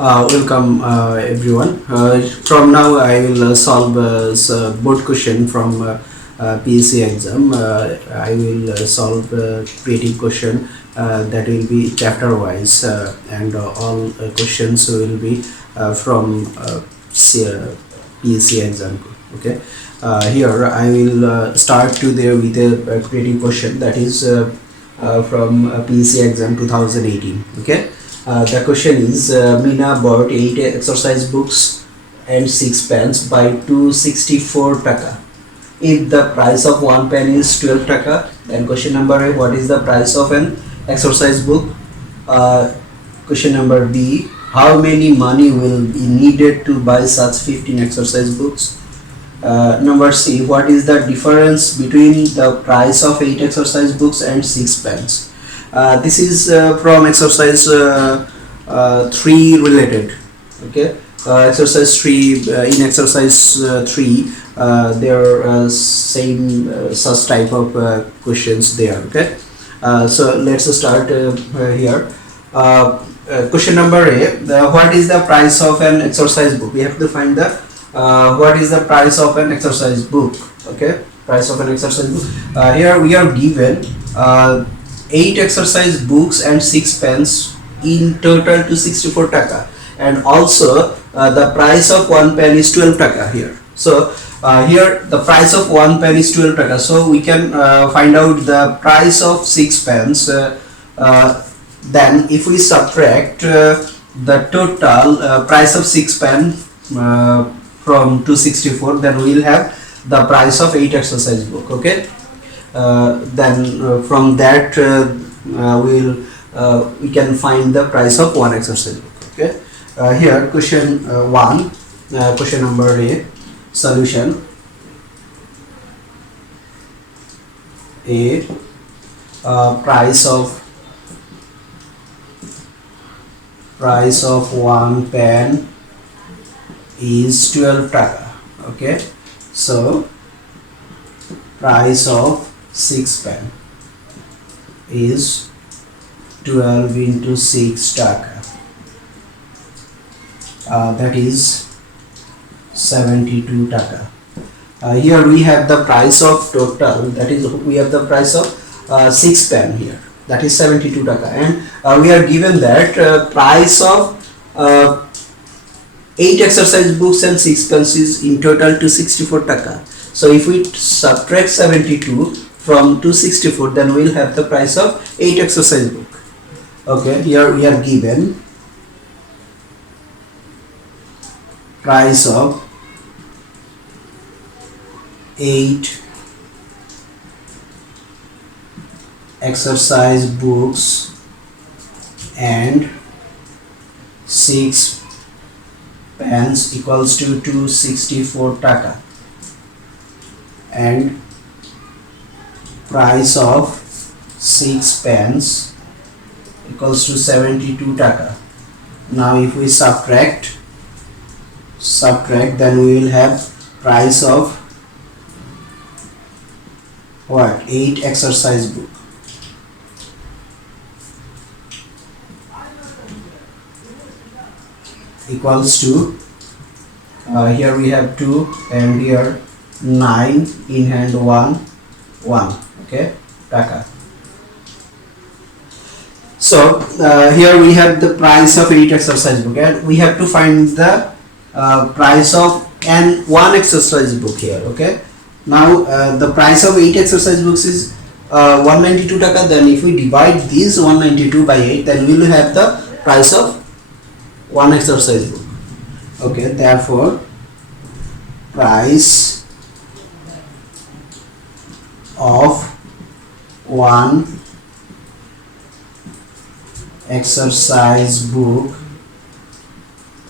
Welcome everyone. From now I will solve board question from PEC exam. I will solve creative question that will be chapter wise and all questions will be from PEC exam. Okay. Here I will start today with a creative question that is from PEC exam 2018. Okay. The question is Mina bought 8 exercise books and 6 pens by 264 taka. If the price of one pen is 12 taka, then question number A, what is the price of an exercise book? Question number B, how many money will be needed to buy such 15 exercise books? Number C, what is the difference between the price of 8 exercise books and 6 pens? This is from exercise 3 related. Okay, exercise 3 in exercise 3 there are same such type of questions there. Okay, so let's start here. Question number A, what is the price of an exercise book? We have to find the what is the price of an exercise book. Okay, price of an exercise book. Here we are given 8 exercise books and 6 pens in total to 64 taka, and also the price of one pen is 12 taka here. So here the price of one pen is 12 taka, so we can find out the price of 6 pens. Then if we subtract the total price of 6 pen from 264, then we will have the price of 8 exercise book. Okay, then from that we can find the price of one exercise book. Okay, here question 1, question number A, solution. A, price of one pen is 12 taka. Okay, so price of 6 pen is 12 into 6 taka, that is 72 taka. Here we have the price of total, that is we have the price of 6 pen here, that is 72 taka, and we are given that price of 8 exercise books and 6 pens is in total to 64 taka. So if we subtract 72 from 264, then we will have the price of 8 exercise book. Okay, here we are given price of 8 exercise books and 6 pens equals to 264 taka, and price of 6 pens equals to 72 taka. Now if we subtract, then we will have price of what? 8 exercise book. Equals to here we have 2 and here 9 in hand 1. Okay, taka. So here we have the price of 8 exercise book, and we have to find the price of one exercise book here. Okay, now the price of 8 exercise books is 192 taka. Then if we divide this 192 by 8, then we will have the price of one exercise book. Okay, therefore price of one exercise book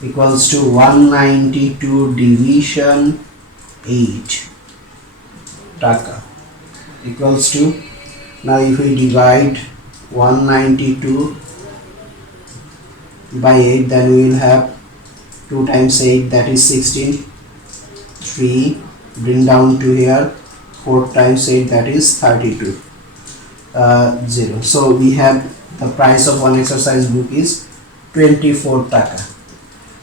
equals to 192 division 8 taka equals to, now if we divide 192 by 8, then we will have 2 times 8, that is 16, 3 bring down to here, 4 times 8, that is 32, 0. So we have the price of one exercise book is 24 taka.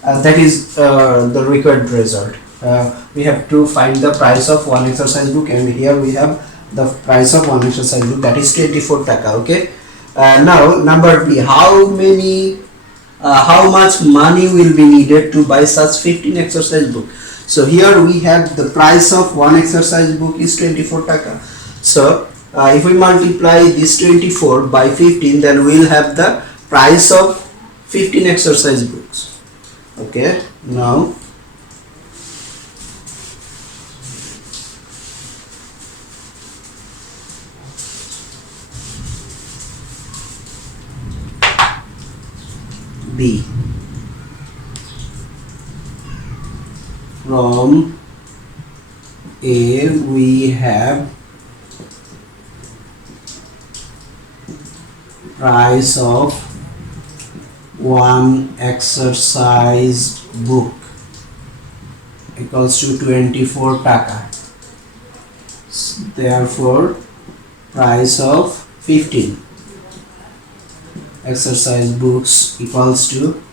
that is the required result. We have to find the price of one exercise book, and here we have the price of one exercise book, that is 24 taka. Okay. Now number B, how much money will be needed to buy such 15 exercise book. So here we have the price of one exercise book is 24 taka. So if we multiply this 24 by 15, then we will have the price of 15 exercise books. Okay, now B, from A we have price of one exercise book equals to 24 taka. Therefore price of 15 exercise books equals to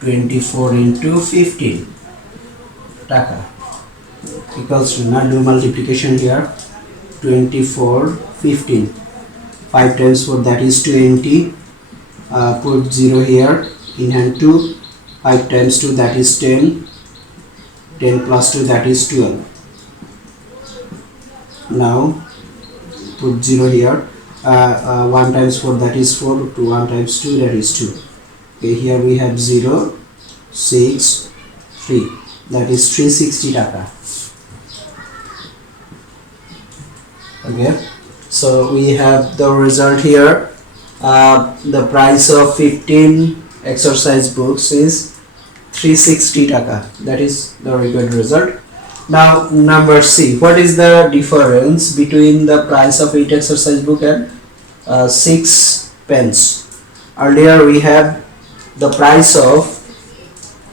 24 into 15 taka equals to, now do multiplication here, 24 15, 5 times 4 that is 20, put 0 here, in hand 2, 5 times 2 that is 10, 10 plus 2 that is 12. Now put 0 here, 1 times 4 that is 4, 2 1 times 2 that is 2. Okay, here we have 0 6 3, that is 360 taka. Okay, so we have the result here. The price of 15 exercise books is 360 taka. That is the required result. Now number C, what is the difference between the price of 8 exercise book and 6 pence? Earlier we have the price of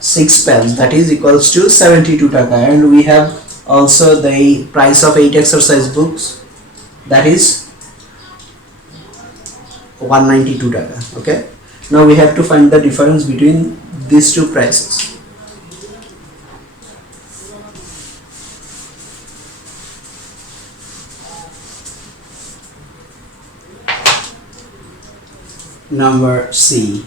6 pence, that is equals to 72 taka, and we have also the price of 8 exercise books, that is 192 taka. Okay, now we have to find the difference between these two prices. Number C,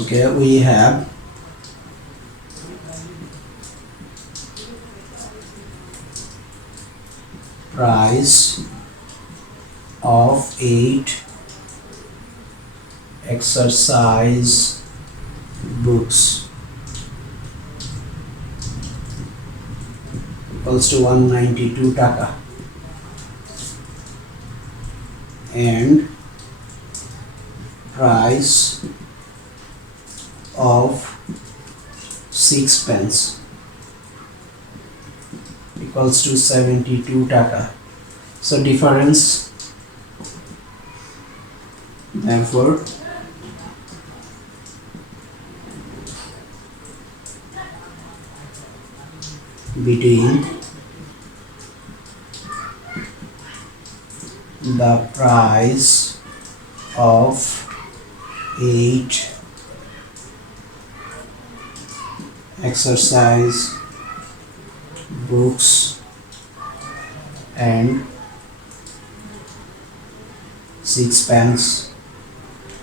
okay, we have price of 8 exercise books equals to 192 taka, and price of 6 pence equals to 72 taka. So difference, therefore between the price of 8 exercise books and 6 pence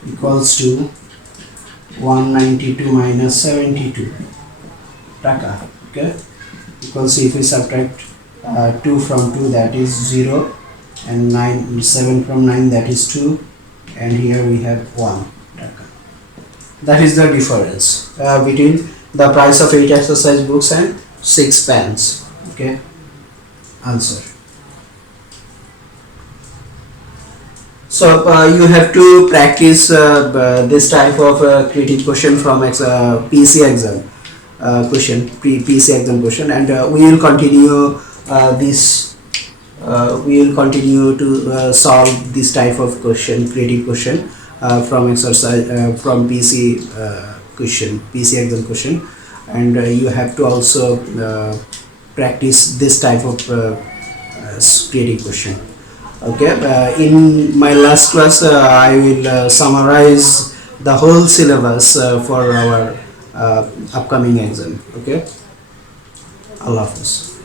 equals to 192 minus 72 taka. Okay, because if we subtract 2 from 2 that is 0, and 7 from 9 that is 2, and here we have 1 taka. That is the difference between the price of 8 exercise books and 6 pence. Okay, answer. So you have to practice this type of creative question from PEC exam question, PEC exam question, and we will continue this. We will continue to solve this type of question, creative question from exercise from PEC question, PEC exam question, and you have to also practice this type of creative question. Okay, in my last class, I will summarize the whole syllabus for our upcoming exam. Okay, Allah Hafiz.